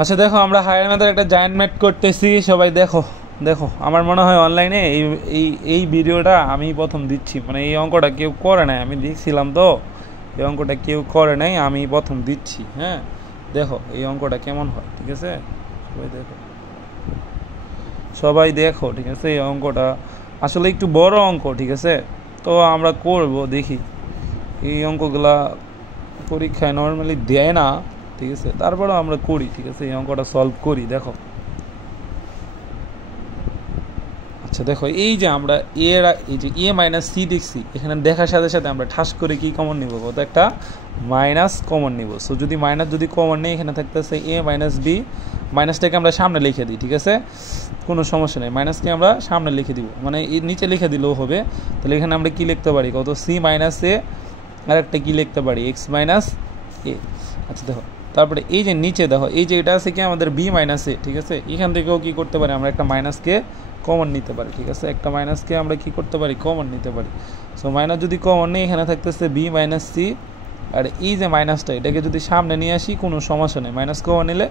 আচ্ছা দেখো আমরা হায়ার ম্যাথের একটা জায়ান্ট ম্যাথ করতেছি, সবাই দেখো দেখো। আমার মনে হয় অনলাইনে এই এই এই ভিডিওটা আমি প্রথম দিচ্ছি, মানে এই অঙ্কটা কেউ করে নাই, আমি দেখছিলাম তো এই অঙ্কটা কেউ করে নাই, আমি প্রথম দিচ্ছি। হ্যাঁ দেখো এই অঙ্কটা কেমন হয়, ঠিক আছে? সবাই দেখো, সবাই দেখো, ঠিক আছে? এই অঙ্কটা আসলে একটু বড় অঙ্ক, ঠিক আছে? তো আমরা করব, দেখি। এই অঙ্কগুলা পরীক্ষায় নর্মালি দেয় না, ঠিক আছে? তারপরেও আমরা করি, ঠিক আছে? এই অঙ্কটা সলভ করি, দেখো। আচ্ছা দেখো, এই যে আমরা এই যে এ মাইনাস সি দেখছি, এখানে দেখার সাথে সাথে আমরা ঠাস করে কি কমন নিব? কত একটা মাইনাস কমন নিব। সো যদি মাইনাস যদি কমন নেই, এখানে থাকতেছে এ মাইনাস বি। মাইনাসটাকে আমরা সামনে লিখে দিই, ঠিক আছে? কোনো সমস্যা নেই, মাইনাসকে আমরা সামনে লিখে দিব, মানে এর নিচে লিখে দিলেও হবে। তাহলে এখানে আমরা কি লিখতে পারি? কত সি মাইনাস এ, আর একটা কি লিখতে পারি? এক্স মাইনাস এ। আচ্ছা দেখো, তারপরে এই যে নিচে দেখো, এই যে এটা আছে কি আমাদের বি মাইনাস এ, ঠিক আছে? এখান থেকেও কি করতে পারি? আমরা একটা মাইনাসকে কমন নিতে পারি, ঠিক আছে? একটা মাইনাসকে আমরা কি করতে পারি? কমন নিতে পারি। সো মাইনাস যদি কমন নেই, এখানে থাকতেছে বি মাইনাস সি। আর এই যে মাইনাসটা, এটাকে যদি সামনে নিয়ে আসি, কোনো সমস্যা নেই, মাইনাস কমন নিলে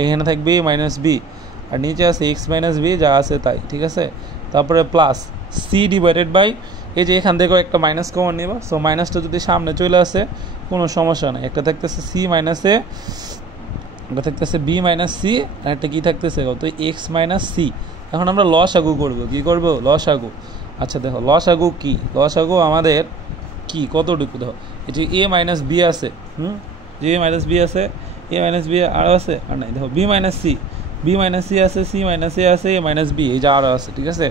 এখানে থাকবে এ মাইনাস বি, আর নিচে আছে এক্স মাইনাস বি, যা আছে তাই, ঠিক আছে? তারপরে প্লাস সি ডিভাইডেড বাই, এই যে এখান থেকেও একটা মাইনাস কমন নিবা। সো মাইনাসটা যদি সামনে চলে আসে, কোনো সমস্যা নেই। একটা থাকতেছে সি মাইনাস এ, একটা থাকতেছে বি মাইনাস সি, আর একটা কী থাকতেছে? কত? X minus c. এখন আমরা লসাগু করব। কি করব? লসাগু। আচ্ছা দেখো, লসাগু কি? লসাগু আমাদের কি কতটুকু? দেখো, এই যে এ মাইনাস বি আছে, যে এ মাইনাস বি আছে, এ মাইনাস বি আরও আছে, আর নাই দেখো b minus c, b minus c আছে, সি মাইনাস এ আছে, এ মাইনাস বি, এই যে আরও আছে, ঠিক আছে?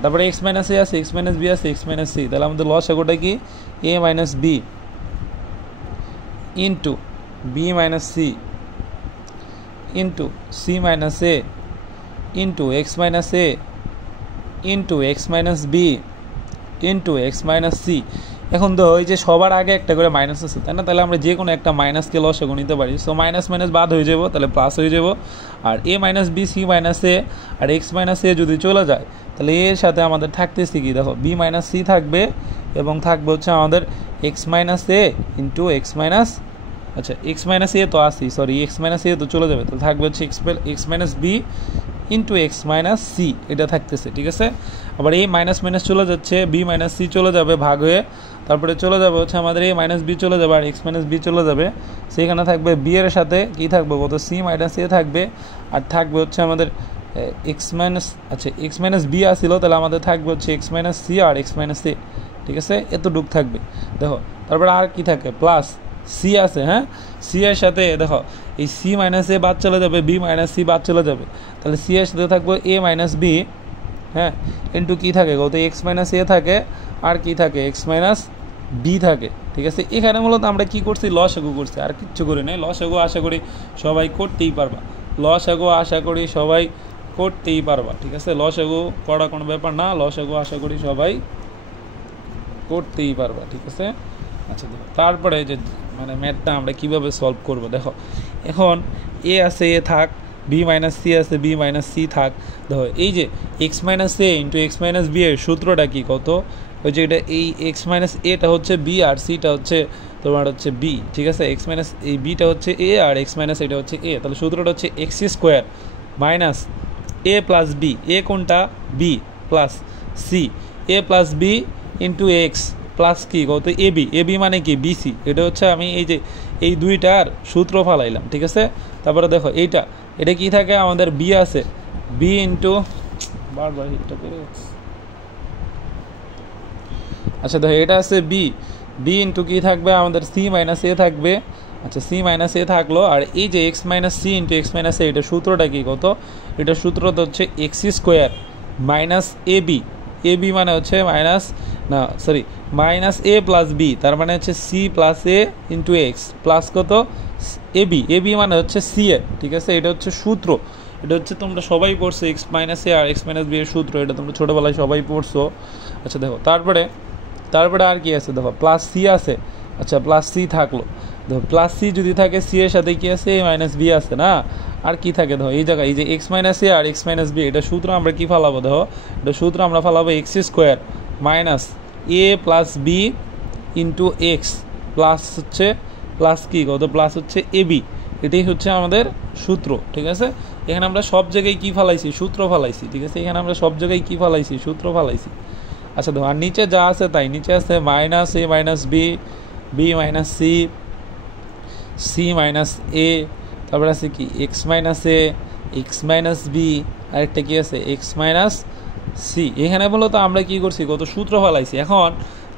তারপরে এক্স মাইনাস এ আছে, এক্স মাইনাস বি আছে, এক্স মাইনাস সি। তাহলে আমাদের লসাগুটা কি? A minus b into b minus c into c minus a into x minus a into x minus b into x minus c. এখন তো ওই যে সবার আগে একটা করে মাইনাস আছে, তাই না? তাহলে আমরা যে কোনো একটা মাইনাসকে লসাগু নিতে পারি। সো মাইনাস মাইনাস বাদ হয়ে যাব, তাহলে প্লাস হয়ে যাব। আর এ minus B, C minus a আর এক্স মাইনাস এ যদি চলে যায়, তাহলে এর সাথে আমাদের থাকতেছে কি? দেখো বি মাইনাস সি থাকবে, এবং থাকবে হচ্ছে আমাদের x minus a into x minus, আচ্ছা এক্স মাইনাস এ তো আসি, সরি এক্স মাইনাস এ তো চলে যাবে, তাহলে থাকবে হচ্ছে x minus b into x minus c, এটা থাকতেছে, ঠিক আছে? আবার এই মাইনাস মাইনাস চলে যাচ্ছে, বি মাইনাস সি চলে যাবে ভাগ হয়ে, তারপরে চলে যাবে হচ্ছে আমাদের এই মাইনাস বি চলে যাবে, আর এক্স মাইনাস বি চলে যাবে। সেইখানে থাকবে বি এর সাথে কি থাকবে? কত? সি মাইনাস এ থাকবে, আর থাকবে হচ্ছে আমাদের এক্স মাইনাস, আচ্ছা এক্স মাইনাস বি আসিল, তাহলে আমাদের থাকবে হচ্ছে এক্স মাইনাস সি আর এক্স মাইনাস এ, ঠিক আছে? এতটুক থাকবে। দেখো তারপরে আর কি থাকে? প্লাস সি আছে, হ্যাঁ? সি এর সাথে দেখো এই সি মাইনাস এ বাদ চলে যাবে, বি মাইনাস সি বাদ চলে যাবে, তাহলে সি এর সাথে থাকবে এ মাইনাস বি, হ্যাঁ, ইন্টু কী থাকে? কত? এক্স মাইনাস এ থাকে, আর কি থাকে? এক্স মাইনাস বি থাকে, ঠিক আছে? এখানে মূলত আমরা কি করছি? লসাগু করছি, আর কিচ্ছু করি নাই। লসাগু আশা করি সবাই করতেই পারবা, লসাগু আশা করি সবাই করতেই পারবা, ঠিক আছে? লসাগু করা কোনো ব্যাপার না, লসাগু আশা করি সবাই করতেই পারবা, ঠিক আছে? আচ্ছা দেখো, তারপরে যে মানে ম্যাথটা আমরা কীভাবে সলভ করব, দেখো এখন এ আছে, এ থাক, বি মাইনাস সি আছে, বি মাইনাস সি থাক। দেখো এই যে x minus a into x minus b এর সূত্রটা কি? কত? ওই যে এটা এই এক্স মাইনাস এটা হচ্ছে বি, আর সিটা হচ্ছে তোমার হচ্ছে বি, ঠিক আছে? এক্স মাইনাস এই বিটা হচ্ছে এ, আর এক্স মাইনাস এটা হচ্ছে এ। তাহলে সূত্রটা হচ্ছে x square minus a plus b, a কোনটা? B, plus c a plus b into x plus কি? কত? এ বি, এ বি মানে কি? বিসি। এটা হচ্ছে আমি এই যে এই দুইটার সূত্র ফালাইলাম, ঠিক আছে? তারপরে দেখো এটা কি থাকে? আমাদের বি আছে, বি ইন্টু বারবার এটা পেরে, আচ্ছা দেখো এটা আছে বি, বি ইন্টু কি থাকবে? আমাদের সি মাইনাস এ থাকবে, আচ্ছা সি মাইনাস এ থাকলো। আর এই যে x minus c into x minus a, এটা সূত্রটা কি? কত? এটা সূত্রটা হচ্ছে x square minus a b, a b মানে হচ্ছে মাইনাস, না sorry minus a plus b, তার মানে হচ্ছে c plus a into x plus কত? এ বি, এ বি মানে হচ্ছে সি এ, ঠিক আছে? এটা হচ্ছে সূত্র, এটা হচ্ছে তোমরা সবাই পড়ছো, এক্স মাইনাস এ আর এক্স মাইনাস বি এর সূত্র, এটা তোমরা ছোটোবেলায় সবাই পড়ছো। আচ্ছা দেখো তারপরে আর কি আছে? দেখো প্লাস সি আছে, আচ্ছা প্লাস সি থাকলো। দেখো প্লাস সি যদি থাকে, সি এর সাথে কি আছে? এ মাইনাস বি আছে না? আর কি থাকে? দেখো এই জায়গায় এই যে এক্স মাইনাস এ আর এক্স মাইনাস বি, এটা সূত্র আমরা কি ফালাবো? দেখো এটা সূত্র আমরা ফালাবো x square minus a plus b into x plus হচ্ছে প্লাস কি? কত? প্লাস হচ্ছে এ বি, এটাই হচ্ছে আমাদের সূত্র, ঠিক আছে। এখানে আমরা সব জায়গায় কী ফালাইছি, সূত্র ফালাইছি, ঠিক আছে। এখানে আমরা সব জায়গায় কী ফালাইছি, সূত্র ফালাইছি। আচ্ছা দেখো, আর নিচে যা আছে তাই, নিচে আছে minus a minus B, B minus C, C minus a, তারপরে আছে কি এক্স মাইনাস এ, এক্স মাইনাস বি, আরেকটা কি আছে এক্স মাইনাস সি। এখানে মূলত আমরা কি করছি, কত সূত্র ফালাইছি। এখন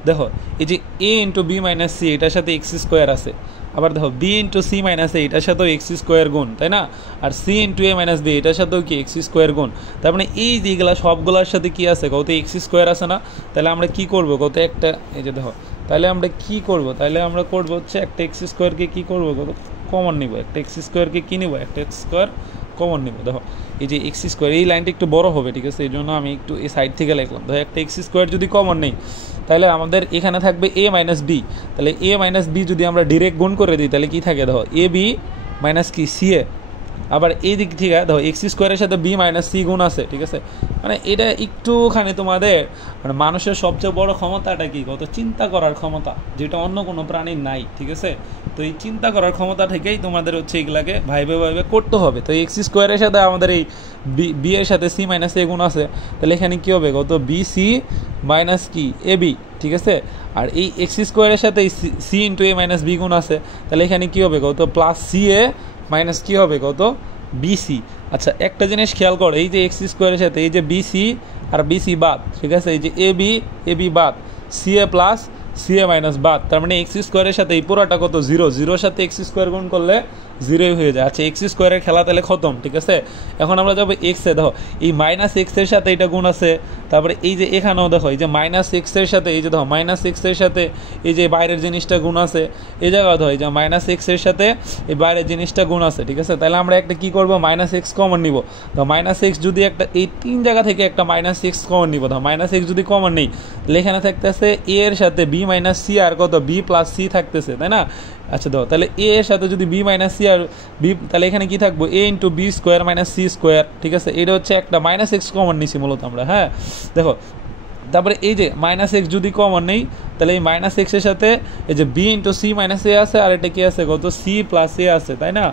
দেখো এই যে এ ইন্টু বি মাইনাস সি এটার সাথে এক্স স্কোয়ার আছে, আবার দেখো বি ইন্টু সি মাইনাস এ এটার সাথেও এক্স স্কোয়ার গুণ, তাই না। আর C into a minus B এটার সাথেও কি এক্স স্কোয়ার গুণ। তার মানে এই যেগুলা সবগুলোর সাথে কি আছে, কত এক্স স্কোয়ার আছে না। তাহলে আমরা কি করব, কত একটা এই যে দেখো, তাহলে আমরা কি করব, তাহলে আমরা করব হচ্ছে একটা এক্স স্কোয়ারকে কি করব, কত কমন নিব, একটা এক্স স্কোয়ারকে কি নিব, একটা এক্স স্কোয়ার কমন নিব। দেখো এই যে এক্স স্কোয়ার, এই লাইনটা একটু বড় হবে, ঠিক আছে, এই জন্য আমি একটু এই সাইড থেকে লিখলাম। দেখো একটা এক্স স্কোয়ার যদি কমন নেই তাহলে আমাদের এখানে থাকবে এ মাইনাস বি। তাহলে এ মাইনাস বি যদি আমরা ডিরেক্ট গুণ করে দিই তাহলে কি থাকে, দেখো এ বি মাইনাস কি সি এ। আবার এই দিক থেকে দেখো এক্স স্কোয়ারের সাথে বি মাইনাস সি গুণ আছে, ঠিক আছে। মানে এটা একটুখানি তোমাদের মানে মানুষের সবচেয়ে বড় ক্ষমতাটা কি, কত চিন্তা করার ক্ষমতা, যেটা অন্য কোনো প্রাণীর নাই, ঠিক আছে। তো এই চিন্তা করার ক্ষমতা থেকেই তোমাদের হচ্ছে এগুলাকে ভাইবে ভাইবে করতে হবে। তো এক্স স্কোয়ারের সাথে আমাদের এই বি এর সাথে সি মাইনাস এ গুণ আছে, তাহলে এখানে কী হবে, কত বি সি মাইনাস কি এ বি, ঠিক আছে। আর এই এক্স স্কোয়ারের সাথে এই C into a minus B গুণ আছে, তাহলে এখানে কী হবে, কত প্লাস সি এ মাইনাস কী হবে, কত বিসি। আচ্ছা একটা জিনিস খেয়াল করো, এই যে এক্স স্কোয়ারের সাথে এই যে বিসি আর বিসি বাদ, ঠিক আছে, এই যে এ বি বাদ, C a plus c A minus বাদ, তার মানে এক্স স্কোয়ারের সাথে এই পুরোটা কত জিরো, জিরোর সাথে এক্স স্কোয়ার গুণ করলে জিরোই হয়ে যায়। আচ্ছা এক্স স্কোয়ারের খেলা তাহলে খতম, ঠিক আছে। এখন আমরা যাবো এক্সে, দেখো এই মাইনাস এক্সের সাথে এটা গুণ আছে, তারপরে এই যে এখানেও দেখো এই যে মাইনাস এক্সের সাথে এই যে দেখো মাইনাস এক্সের সাথে এই যে বাইরের জিনিসটা গুণ আছে, এই জায়গায় দেখো এই যে মাইনাস এক্সের সাথে এই বাইরের জিনিসটা গুণ আছে, ঠিক আছে। তাহলে আমরা একটা কি করবো, মাইনাস এক্স কমন নিব। তো মাইনাস এক্স যদি একটা এই তিন জায়গা থেকে একটা মাইনাস এক্স কমন নিব, তো মাইনাস এক্স যদি কমন নেই তাহলে এখানে থাকতেছে এ এর সাথে বি মাইনাস সি আর কত বি প্লাস সি থাকতেছে, তাই না। আচ্ছা দেখো তাহলে এ এর সাথে যদি বি মাইনাস সি আর বি, তাহলে এখানে কি থাকবো a into b square minus c square, ঠিক আছে। এটা হচ্ছে একটা মাইনাস এক্স কমন নিছি মূলত আমরা, হ্যাঁ। দেখো তারপরে এই যে মাইনাস এক্স যদি কমন নেই তাহলে এই মাইনাস এক্সের সাথে এই যে B into c minus a আছে, আর এটা কি আছে, কত সি প্লাস এ আছে, তাই না।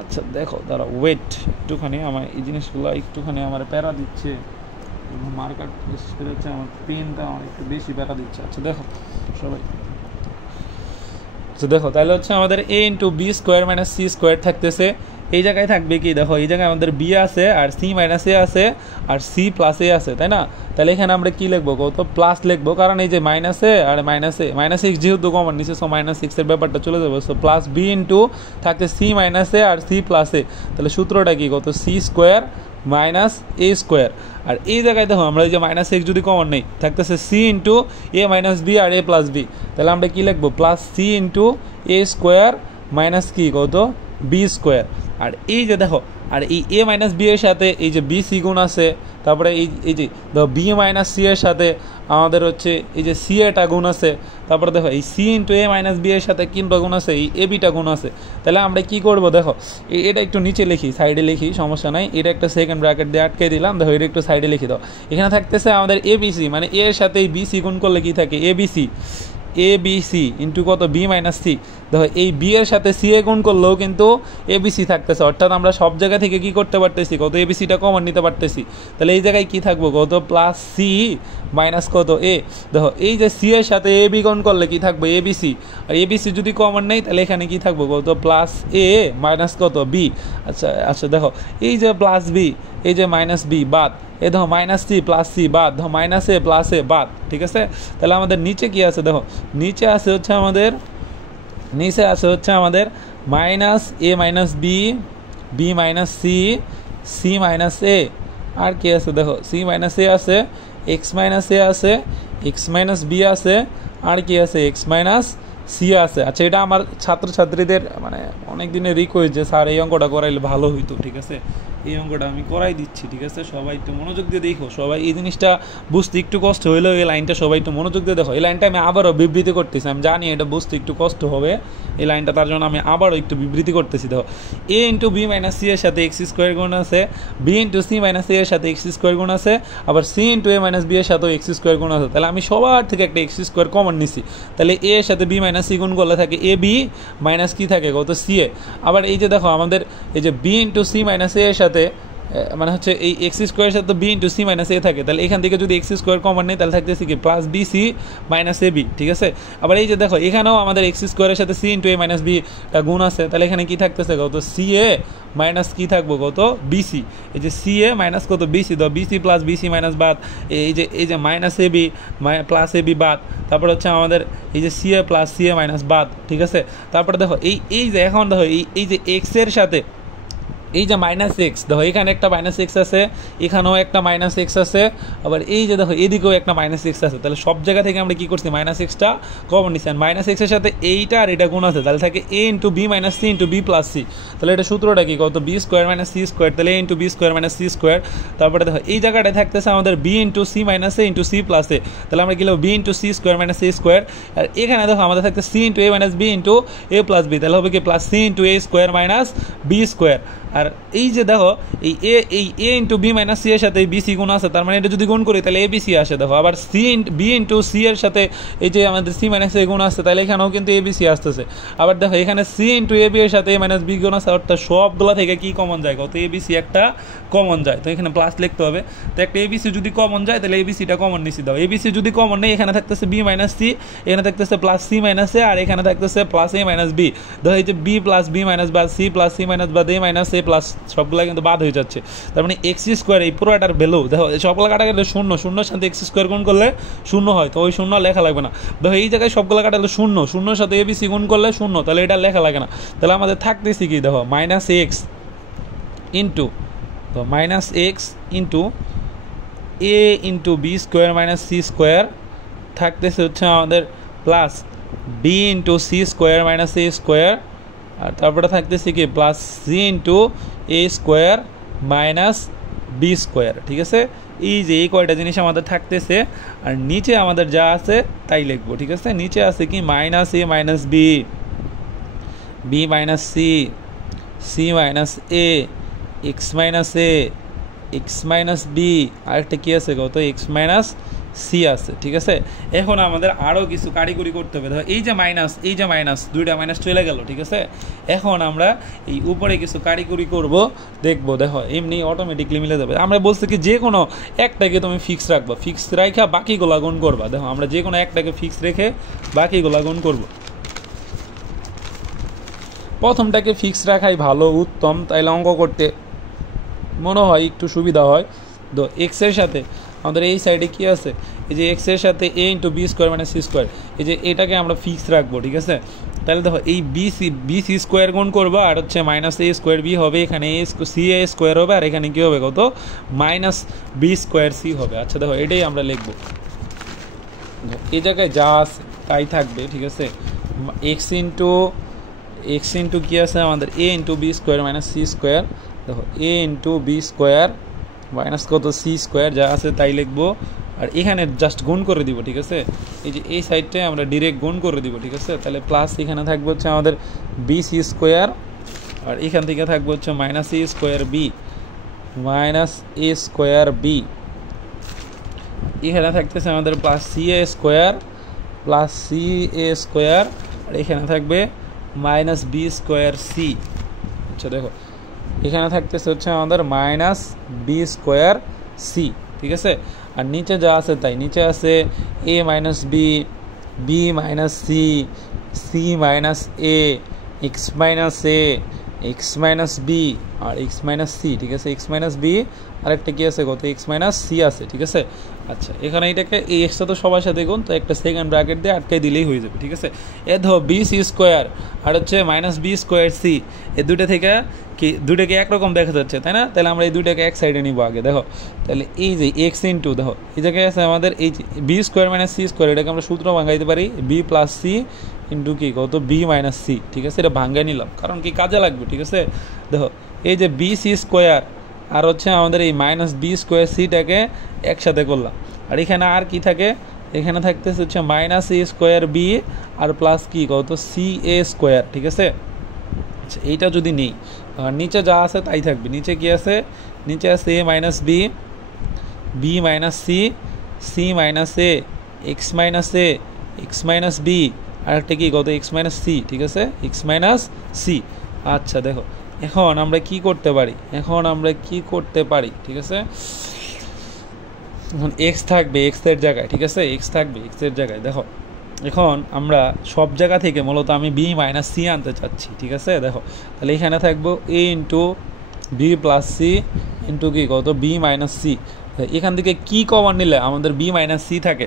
আচ্ছা দেখো দাঁড়া ওয়েট একটুখানি, আমার এই জিনিসগুলো একটুখানি আমার প্যারা দিচ্ছে, মার্কার হচ্ছে আমার পেনটা আমার একটু বেশি প্যারা দিচ্ছে। আচ্ছা দেখো সবাই, আচ্ছা দেখো তাহলে হচ্ছে আমাদের a into b square minus c square থাকতেছে, এই জায়গায় থাকবে কি, দেখো এই জায়গায় আমাদের বি আছে আর সি মাইনাস এ আছে আর সি প্লাস এ আছে, তাই না। তাহলে এখানে আমরা কি লিখবো, কত প্লাস লিখবো, কারণ এই যে মাইনাসে আর মাইনাস এক্স যেহেতু কমন নিচ্ছে, সো মাইনাস এক্সের ব্যাপারটা চলে যাবে। সো প্লাস বি ইন্টু থাকছে C minus a R C plus a, তাহলে সূত্রটা কি, কত c square minus a square. আর এই জায়গায় দেখো আমরা এই যে মাইনাস এক্স যদি কমন নেই থাকতেছে C into a minus B R A plus B, তাহলে আমরা কি লিখবো, plus c into a square minus কি, কত বি স্কোয়ার। আর এই যে দেখো আর এই এ মাইনাস বি এর সাথে এই যে বি সি গুণ আছে, তারপরে এই যে দেখো বি মাইনাস সি এর সাথে আমাদের হচ্ছে এই যে সি এটা গুণ আছে, তারপরে দেখো এই C into a minus b এর সাথে কিনটা গুণ আছে, এই এ বিটা গুণ আছে। তাহলে আমরা কি করব, দেখো এটা একটু নিচে লিখি, সাইডে লিখি, সমস্যা নাই, এটা একটা সেকেন্ড ব্র্যাকেট দিয়ে আটকে দিলাম। দেখো এটা একটু সাইডে লিখি দাও। এখানে থাকতেছে আমাদের এ বি সি, মানে এ এর সাথে এই বি সি গুণ করলে কি থাকে, A B C, A B C into কত বি মাইনাস সি। দেখো এই বি এর সাথে সি এ গুণ করলেও কিন্তু এ বি সি থাকতেছে, অর্থাৎ আমরা সব জায়গা থেকে কি করতে পারতেছি, কত এ বি সিটা কমন নিতে পারতেছি। তাহলে এই জায়গায় কি থাকবো, কত প্লাস সি মাইনাস কত এ। দেখো এই যে সি এর সাথে এ বি গুণ করলে কি থাকবে, A B C, R A B C যদি কমন নেই তাহলে এখানে কি থাকবো, কত প্লাস এ মাইনাস কত বি। আচ্ছা দেখো এই যে প্লাস বি, এই যে মাইনাস বি বাদ, এ দেখো মাইনাস সি প্লাস সি বাদ, দেখো মাইনাস এ প্লাস এ বাদ, ঠিক আছে। তাহলে আমাদের নিচে কি আছে, দেখো নিচে আছে হচ্ছে আমাদের minus a minus B, B minus C, C minus a, আর কি আছে, দেখো সি মাইনাস এ আছে, এক্স মাইনাস এ আছে, এক্স মাইনাস বি আছে, আর কি আছে এক্স মাইনাস সি আছে। আচ্ছা এটা আমার ছাত্রছাত্রীদের মানে অনেক দিনের রিকোয়েস্ট যে স্যার এই অঙ্কটা করাইলে ভালো হইতো, ঠিক আছে। এই অঙ্কটা আমি করাই দিচ্ছি, ঠিক আছে? সবাই একটু মনোযোগ দিয়ে দেখো, সবাই এই জিনিসটা বুঝতে একটু কষ্ট হলেও এই লাইনটা সবাই একটু মনোযোগ দিয়ে দেখো। এই লাইনটা আমি আবারও বিবৃতি করতেছি, আমি জানি এটা বুঝতে একটু কষ্ট হবে এই লাইনটা, তার জন্য আমি আবারও একটু বিবৃতি করতেছি। দেখো a into b minus c এর সাথে এক্স স্কোয়ার গুণ আছে, b into c minus a এর সাথে এক্স স্কোয়ার গুণ আছে, আবার c into a minus b এর সাথেও এক্স স্কোয়ার গুণ আছে। তাহলে আমি সবার থেকে একটা এক্স স্কোয়ার কমন নিছি, তাহলে এ এর সাথে বি মাইনাস সি গুণ করলে থাকে এ বি মাইনাস কি থাকে কত সি এ। আবার এই যে দেখো আমাদের এই যে B into c minus a এর সাথে মানে হচ্ছে এই এক্স স্কোয়ারের সাথে বি ইন্টু সি মাইনাস এ থাকে, তাহলে এখান থেকে যদি এক্স স্কোয়ার কমন নেই তাহলে থাকতেছে কি plus B C minus a B, ঠিক আছে? আবার এই যে দেখো এখানেও আমাদের এক্স স্কোয়ারের সাথে C into a minus B গুণ আছে, তাহলে এখানে কি থাকতেছে কত সি এ মাইনাস কি থাকবো কত বিসি, এই যে সি এ মাইনাস কত বিসি, তো বিসি প্লাস বিসি মাইনাস বাদ এই যে minus a B plus A B বাদ, তারপর হচ্ছে আমাদের এই যে C a plus c A minus বাদ, ঠিক আছে? তারপরে দেখো এই যে এখন দেখো এই যে এক্স এর সাথে এই যে মাইনাস এক্স, দেখো এখানে একটা মাইনাস এক্স আছে, এখানেও একটা মাইনাস এক্স আছে, আবার এই যে দেখো এদিকেও একটা মাইনাস এক্স আছে, তাহলে সব জায়গা থেকে আমরা কি করছি মাইনাস এক্সটা কমন নিচ্ছি। আর মাইনাস এক্সের সাথে এইটা আর এটা গুণ আছে, তাহলে থাকে a into b minus c into b plus c, তাহলে এটা সূত্রটা কি কত b square minus c square, তাহলে a into b square minus c square. তারপরে দেখো এই জায়গাটায় থাকতেছে আমাদের b into c minus a into c plus a, তাহলে আমরা কি লিখব b into c square minus a square. আর এখানে দেখো আমাদের থাকতে c into a minus b into a plus B, তাহলে হবে কি plus c into a square minus b square. আর এই যে দেখো এই এ ইন্টু বি মাইনাস সি এর সাথে বি সি গুণ আছে, তার মানে এটা যদি গুণ করি তাহলে এ বি সি আসে। দেখো আবার বি ইন্টু সি এর সাথে এই যে আমাদের সি মাইনাস এ গুণ আসছে, তাহলে এখানেও কিন্তু এ বি সি আসতেছে। আবার দেখো এখানে সি ইন্টু এ বি এর সাথে এ মাইনাস বি গুণ আছে, অর্থাৎ সবগুলো থেকে কি কমন যায় কত এ বি সি একটা কমন যায়, তো এখানে প্লাস লিখতে হবে। তো একটা এ বি সি যদি কমন যায় তাহলে এ বি সিটা কমন নিচ্ছি। দাও এ বি সি যদি কমন নেই, এখানে থাকতেছে বি মাইনাস সি, এখানে থাকতেছে প্লাস সি মাইনাস এ, আর এখানে থাকতেছে প্লাস এ মাইনাস বি। দেখো এই যে বি প্লাস বি মাইনাস বাদ সি প্লাস সি মাইনাস বাদ এ মাইনাস এ প্লাস সবগুলো কিন্তু বাদ হয়ে যাচ্ছে, তার মানে এক্স স্কোয়ার এই পুরোটার ভ্যালু দেখো সবগুলো কাটা গেলে শূন্য, শূন্যর সাথে এক্স স্কোয়ার গুণ করলে শূন্য হয়, তো ওই শূন্য লেখা লাগবে না। দেখো এই জায়গায় সবগুলো কাটালে শূন্য, শূন্যর সাথে এ বি সি গুণ করলে শূন্য, তাহলে এটা লেখা লাগে না। তাহলে আমাদের থাকতেছি কি দেখো মাইনাস এক্স ইন্টু তো minus x into a into b square minus c square, থাকতেছে হচ্ছে আমাদের plus b into c square minus a square, আর তারপরে থাকতেছে কি plus c into a square minus b square, ঠিক আছে? এই যে এই কয়টা জিনিস আমাদের থাকতেছে, আর নিচে আমাদের যা আছে তাই লিখবো, ঠিক আছে? নিচে আছে কি minus a minus B, B minus C, C minus A, x minus A, x minus B, আরেকটা কি আছে কত এক্স মাইনাস সি আছে, ঠিক আছে? এখন আমাদের আরও কিছু কারিগরি করতে হবে। দেখো এই যে মাইনাস দুইটা মাইনাস চলে গেল, ঠিক আছে? এখন আমরা এই উপরে কিছু কারিগরি করব, দেখবো দেখো এমনি অটোমেটিকলি মিলে যাবে। আমরা বলছি কি যে কোনো একটাকে তুমি ফিক্স রাখবা, ফিক্স রাখা বাকিগুলা গুণ করবা। দেখো আমরা যে কোনো একটাকে ফিক্স রেখে বাকিগুলা গুণ করবো। প্রথমটাকে ফিক্স রাখাই ভালো উত্তম, তাইলে অঙ্ক করতে মনে হয় একটু সুবিধা হয়। তো এক্সের সাথে আমাদের এই সাইডে কি আছে, এই যে এক্সের সাথে a into b square minus c square, এই যে এটাকে আমরা ফিক্স রাখবো, ঠিক আছে? তাহলে দেখো এই বি সি স্কোয়ার গুণ করবো, আর হচ্ছে মাইনাস এ স্কোয়ার বি হবে, এখানে সি এ স্কোয়ার হবে, আর এখানে কী হবে কত মাইনাস বি স্কোয়ার সি হবে। আচ্ছা দেখো এটাই আমরা লিখবো, এই জায়গায় যা আছে তাই থাকবে, ঠিক আছে? এক্স ইন্টু কী আছে আমাদের a into b square minus c square, দেখো a into b square minus কত সি স্কোয়ার, যা আছে তাই লিখবো। আর এখানে জাস্ট গুণ করে দিব, ঠিক আছে? এই যে এই সাইডটায় আমরা ডিরেক্ট গুণ করে দিব, ঠিক আছে? তাহলে প্লাস এখানে থাকবে হচ্ছে আমাদের বি সি স্কোয়ার, আর এখান থেকে থাকবে হচ্ছে minus a square B minus a square B, এখানে থাকতেছে আমাদের প্লাস সি এ স্কোয়ার প্লাস সি এ স্কোয়ার, আর এখানে থাকবে মাইনাস বি স্কোয়ার সি। আচ্ছা দেখো এখানে থাকতেছে হচ্ছে আমাদের মাইনাস বি স্কোয়ার সি, ঠিক আছে? আর নিচে যা আছে তাই, নিচে আছে এ minus B, B minus C, C minus এ, এক্স মাইনাস এ, এক্স মাইনাস বি, আর এক্স মাইনাস সি, ঠিক আছে? এক্স মাইনাস বি আরেকটা কি আছে কত এক্স মাইনাস সি আছে, ঠিক আছে? আচ্ছা এখানে এটাকে এই এক্সটা তো সবার সাথে গুণ, তো একটা সেকেন্ড ব্র্যাকেট দিয়ে আটকে দিলেই হয়ে যাবে, ঠিক আছে? এ ধরো বি সি স্কোয়ার আর হচ্ছে মাইনাস বি স্কোয়ার সি, এই দুটো থেকে কি দুটোকে একরকম দেখা যাচ্ছে, তাই না? তাহলে আমরা এই দুটাকে এক সাইডে নিব আগে। দেখো তাহলে এই যে এক্স ইন্টু দেখো এই জায়গায় আছে আমাদের এই b square minus c square, এটাকে আমরা সূত্র ভাঙাইতে পারি বি প্লাস সি ইন্টু কি কত বি মাইনাস সি, ঠিক আছে? এটা ভাঙ্গাই নিলাম কারণ কি কাজে লাগবে, ঠিক আছে? দেখো এই যে বি সি স্কোয়ার আর হচ্ছে আমাদের এই মাইনাস বি স্কোয়ার সিটাকে একসাথে করলাম। আর এখানে আর কি থাকে, এখানে থাকতেছে হচ্ছে minus a square B R plus কি কত সি এ স্কোয়ার, ঠিক আছে। আচ্ছা এইটা যদি নেই, নিচে যা আছে তাই থাকবে। নিচে কি আছে, নিচে আছে এ minus B, B minus C, C minus এ, এক্স মাইনাস এ, এক্স মাইনাস বি, আর একটা কি কত এক্স মাইনাস সি, ঠিক আছে, এক্স মাইনাস সি। আচ্ছা দেখো এখন আমরা কি করতে পারি, এখন আমরা কি করতে পারি, ঠিক আছে। এখন এক্স থাকবে এক্সের জায়গায়, ঠিক আছে, এক্স থাকবে এক্সের জায়গায়। দেখো এখন আমরা সব জায়গা থেকে মূলত আমি বি মাইনাস সি আনতে চাচ্ছি, ঠিক আছে। দেখো তাহলে এখানে থাকবো a into b plus c into কি কত বি মাইনাস সি। এখান থেকে কি কমন নিলে আমাদের বি মাইনাস সি থাকে,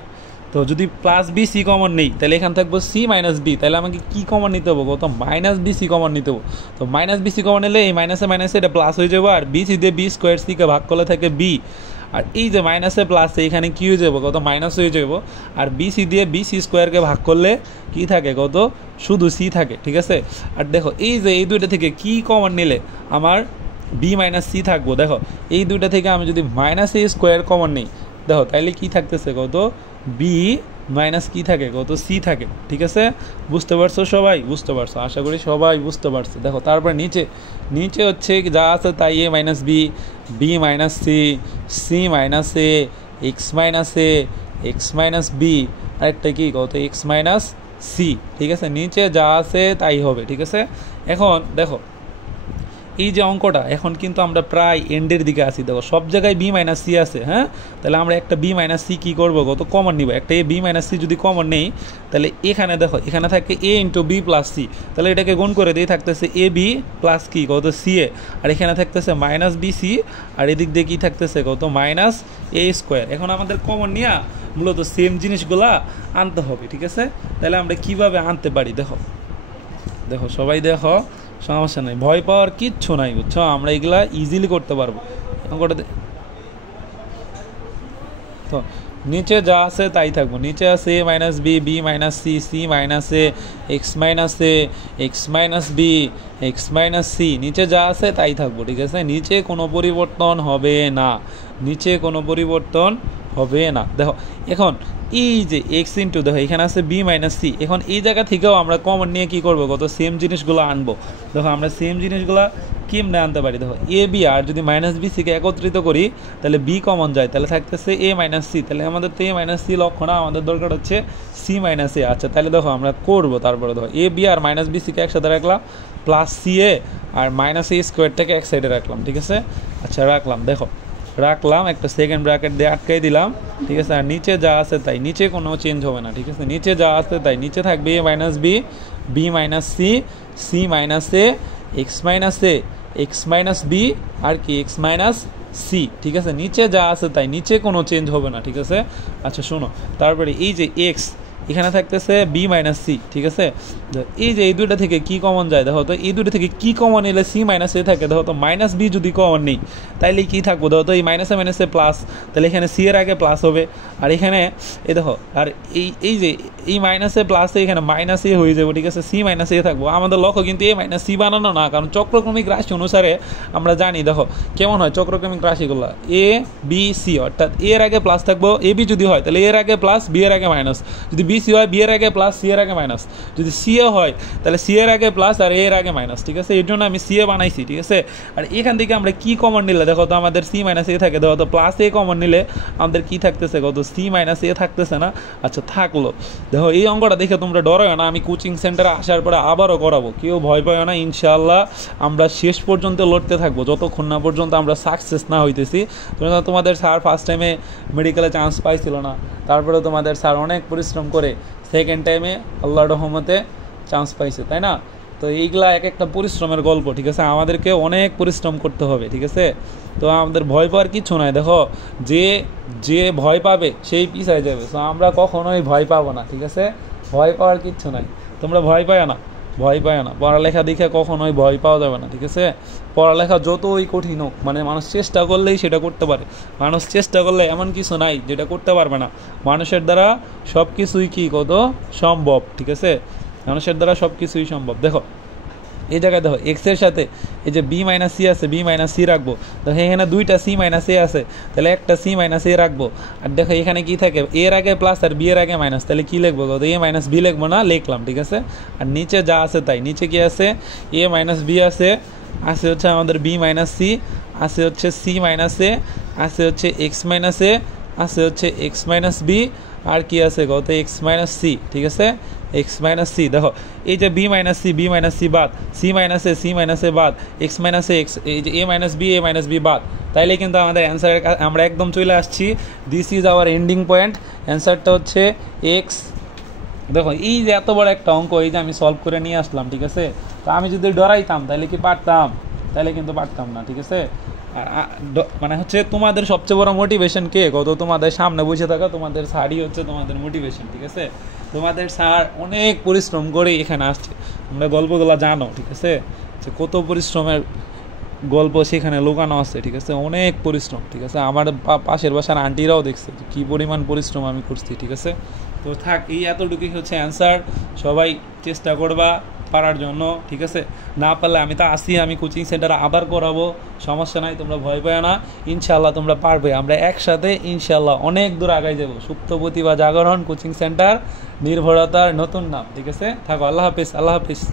তো যদি প্লাস বি সি কমন নেই তাহলে এখানে থাকবো সি মাইনাস বি, তাহলে আমাকে কি কমন নিতে হবে কত মাইনাস বি সি কমন নিতে হবে। তো মাইনাস বি সি কমন নিলে এই মাইনাসে মাইনাসে এটা প্লাস হয়ে যাবো, আর বি সি দিয়ে বি স্কোয়ার সিকে ভাগ করলে থাকে বি, আর এই যে মাইনাসে প্লাসে এখানে কী হয়ে যাবো কত মাইনাস হয়ে যাবো, আর বি সি দিয়ে বি সি স্কোয়ারকে ভাগ করলে কি থাকে কত শুধু সি থাকে, ঠিক আছে। আর দেখো এই যে এই দুইটা থেকে কি কমন নিলে আমার বি মাইনাস সি থাকবো, দেখো এই দুইটা থেকে আমি যদি মাইনাস এ স্কোয়ার কমন নিই, দেখো তাইলে কি থাকতেছে কত বি মাইনাস কি থাকে কত সি থাকে, ঠিক আছে। বুঝতে পারছো সবাই, বুঝতে পারছো, আশা করি সবাই বুঝতে পারছো। দেখো তারপর নিচে নিচে হচ্ছে যা আছে তাই A minus B, B minus C, C minus A, x minus A, x minus B, আরেকটা কি কত এক্স মাইনাস সি, ঠিক আছে। নিচে যা আছে তাই হবে, ঠিক আছে। এখন দেখো এই যে অঙ্কটা এখন কিন্তু আমরা প্রায় এন্ডের দিকে আসি। দেখো সব জায়গায় বি মাইনাস সি আছে, হ্যাঁ, তাহলে আমরা একটা বি মাইনাস সি কী করবো কত কমন নিব, একটা এ বি মাইনাস সি যদি কমন নেই তাহলে এখানে দেখো এখানে থাকে a into b plus c, তাহলে এটাকে গুণ করে দিয়ে থাকতেছে এ বি প্লাস কি কত সি এ, আর এখানে থাকতেছে মাইনাস বি সি, আর এদিক দিয়ে কী থাকতেছে কত মাইনাস এ স্কোয়ার। এখন আমাদের কমন নিয়ে মূলত সেম জিনিসগুলা আনতে হবে, ঠিক আছে। তাহলে আমরা কিভাবে আনতে পারি, দেখো দেখো সবাই দেখো, সমস্যা নেই, ভয় পাওয়ার কিচ্ছু নাই, বুঝছো, আমরা এগুলা ইজিলি করতে পারবো। তো নিচে যা আছে তাই থাকবো, নিচে আছে এ minus B, B minus C, C minus এ, এক্স মাইনাস এ, x minus B, X minus C, নিচে যা আছে তাই থাকবো, ঠিক আছে। নিচে কোনো পরিবর্তন হবে না, নিচে কোনো পরিবর্তন হবে না। দেখো এখন এই যে এক্স ইন্টু দেখো এখানে আছে বি মাইনাস সি, এখন এই জায়গা থেকেও আমরা কমন নিয়ে কী করবো কত সেম জিনিসগুলো আনবো। দেখো আমরা সেম জিনিসগুলো কেমনে আনতে পারি, দেখো এ বি আর যদি মাইনাস বি সিকে একত্রিত করি তাহলে বি কমন যায়, তাহলে থাকতেছে এ মাইনাস সি, তাহলে আমাদের তো এ মাইনাস সি লক্ষ্য না, আমাদের দরকার হচ্ছে সি মাইনাস এ। আচ্ছা তাহলে দেখো আমরা করবো, তারপরে দেখো A B R minus B সিকে একসাথে রাখলাম, প্লাস সি এ আর মাইনাস এ স্কোয়ারটাকে এক সাইডে রাখলাম, ঠিক আছে। আচ্ছা রাখলাম, দেখো রাখলাম, একটা সেকেন্ড ব্র্যাকেট দিয়ে আটকাই দিলাম, ঠিক আছে। আর নিচে যা আছে তাই, নিচে কোনো চেঞ্জ হবে না, ঠিক আছে, নিচে যা আছে তাই, নিচে থাকবে A minus B, B minus C, C minus A, x minus A, x minus B, আর কি এক্স মাইনাস সি, ঠিক আছে। নিচে যা আছে তাই, নিচে কোনো চেঞ্জ হবে না, ঠিক আছে। আচ্ছা শোনো, তারপরে এই যে এক্স এখানে থাকতেছে বি মাইনাস সি, ঠিক আছে। এই যে এই দুইটা থেকে কি কমন যায়, দেখো তো এই দুইটা থেকে কি কমন এলে সি মাইনাস এ থাকে, দেখো তো মাইনাস বি যদি কমন নেই তাইলে কি থাকবো, দেখো তো এই মাইনাসে মাইনাসে প্লাস, তাহলে এখানে সি এর আগে প্লাস হবে, আর এখানে এই দেখো আর এই যে এই মাইনাসে প্লাসে এখানে মাইনাস এ হয়ে যাবে, ঠিক আছে, সি মাইনাস এ থাকবো। আমাদের লক্ষ্য কিন্তু এ মাইনাস সি বানানো না, কারণ চক্রক্রমিক রাশি অনুসারে আমরা জানি, দেখো কেমন হয় চক্রক্রমিক রাশিগুলো, এ বি সি, অর্থাৎ এর আগে প্লাস থাকবো, এ বি যদি হয় তাহলে এর আগে প্লাস, বি এর আগে মাইনাস, যদি বি সি হয় বি এর আগে প্লাস, সি এর আগে মাইনাস, যদি সি এ হয় তাহলে সি এর আগে প্লাস আর এর আগে মাইনাস, ঠিক আছে। এর জন্য আমি সি এ বানাইছি, ঠিক আছে। আর এখান থেকে আমরা কি কমন নিলে দেখো তো আমাদের সি মাইনাস এ থাকে, দেখো তো প্লাস এ কমন নিলে আমাদের কি থাকতেছে কত সি মাইনাস এ থাকতেছে না। আচ্ছা থাকলো, দেখো এই অঙ্কটা দেখে তোমরা ডরো না, আমি কোচিং সেন্টারে আসার পরে আবারও করাবো, কেউ ভয় পায় না, ইনশাআল্লাহ আমরা শেষ পর্যন্ত লড়তে থাকবো যতক্ষণ না পর্যন্ত আমরা সাকসেস না হইতেছি। তোমাদের স্যার ফার্স্ট টাইমে মেডিকেলে চান্স পাইছিল না, তারপরে তোমাদের স্যার অনেক পরিশ্রম করে সেকেন্ড টাইমে আল্লাহর রহমতে চান্স পাইছে, তাই না। তো এইগুলা এক একটা পরিশ্রমের গল্প, ঠিক আছে, আমাদেরকে অনেক পরিশ্রম করতে হবে, ঠিক আছে। তো আমাদের ভয় পাওয়ার কিছু নয়, দেখো যে যে ভয় পাবে সেই পিছায় যাবে, তো আমরা কখনোই ভয় পাবো না, ঠিক আছে, ভয় পাওয়ার কিচ্ছু নাই, তোমরা ভয় পায় না, ভয় পায় না, পড়ালেখা দেখে কখনোই ভয় পাওয়া যাবে না, ঠিক আছে। পড়ালেখা যতই কঠিন হোক, মানে মানুষ চেষ্টা করলেই সেটা করতে পারে, মানুষ চেষ্টা করলে এমন কিছু নাই যেটা করতে পারবে না, মানুষের দ্বারা সব কিছুই কি কত সম্ভব, ঠিক আছে, মানুষের দ্বারা সব কিছুই সম্ভব। দেখো এই জায়গায় দেখো এক্স এর সাথে এই যে বি মাইনাস সি আছে, বি মাইনাস সি রাখবো। দেখো এখানে দুইটা সি মাইনাস এ আছে, তাহলে একটা সি মাইনাস এ রাখবো। আর দেখো এখানে কি থাকে, এর আগে প্লাস আর বি এর আগে মাইনাস, তাহলে কি লিখবো, এ মাইনাস বি লিখবো না, লিখলাম, ঠিক আছে। আর নিচে যা আছে তাই, নিচে কি আছে, এ মাইনাস বি আছে, আছে হচ্ছে আমাদের বি মাইনাস সি, আছে হচ্ছে সি মাইনাস এ, আছে হচ্ছে এক্স মাইনাস এ, আছে হচ্ছে এক্স মাইনাস বি, আর কি আছে কত, এক্স মাইনাস সি, ঠিক আছে, এক্স মাইনাস সি। দেখো এই যে b minus c, b minus c বাদ, c minus a, c minus a বাদ, এক্স মাইনাস এ, এক্স, এই যে এ মাইনাস বি বাদ, তাইলে কিন্তু আমাদের অ্যান্সারের আমরা একদম চলে আসছি। This is our ending point. অ্যান্সারটা হচ্ছে এক্স। দেখো এই যে এত বড় একটা অঙ্ক, এই যে আমি সলভ করে নিয়ে আসলাম, ঠিক আছে। তো আমি যদি ডরাইতাম তাহলে কি পারতাম, তাহলে কিন্তু পারতাম না, ঠিক আছে। মানে হচ্ছে তোমাদের সবচেয়ে বড় মোটিভেশন কে, কত তোমাদের সামনে বসে থাকা তোমাদের স্যারই হচ্ছে তোমাদের মোটিভেশন, ঠিক আছে। তোমাদের স্যার অনেক পরিশ্রম করে এখানে আসছে, তোমরা গল্পগুলো জানো, ঠিক আছে, যে কত পরিশ্রমের গল্প সেখানে লুকানো আছে, ঠিক আছে, অনেক পরিশ্রম, ঠিক আছে। আমার পাশের বাসার আন্টিরাও দেখছে কি পরিমাণ পরিশ্রম আমি করছি, ঠিক আছে। তো থাক, এই এতটুকুই হচ্ছে অ্যান্সার। সবাই চেষ্টা করবা পারার জন্য, ঠিক আছে। না পারলে আমি তো আসি, আমি কোচিং সেন্টারে আবার করাবো, সমস্যা নাই, তোমরা ভয় পাও না, ইনশাল্লাহ তোমরা পারবে। আমরা একসাথে ইনশাল্লাহ অনেক দূর আগাই যাবো। সুপ্ত প্রতিভা জাগরণ কোচিং সেন্টার, নির্ভরতার নতুন নাম, ঠিক আছে। থাকো, আল্লাহ হাফিজ, আল্লাহ হাফিজ।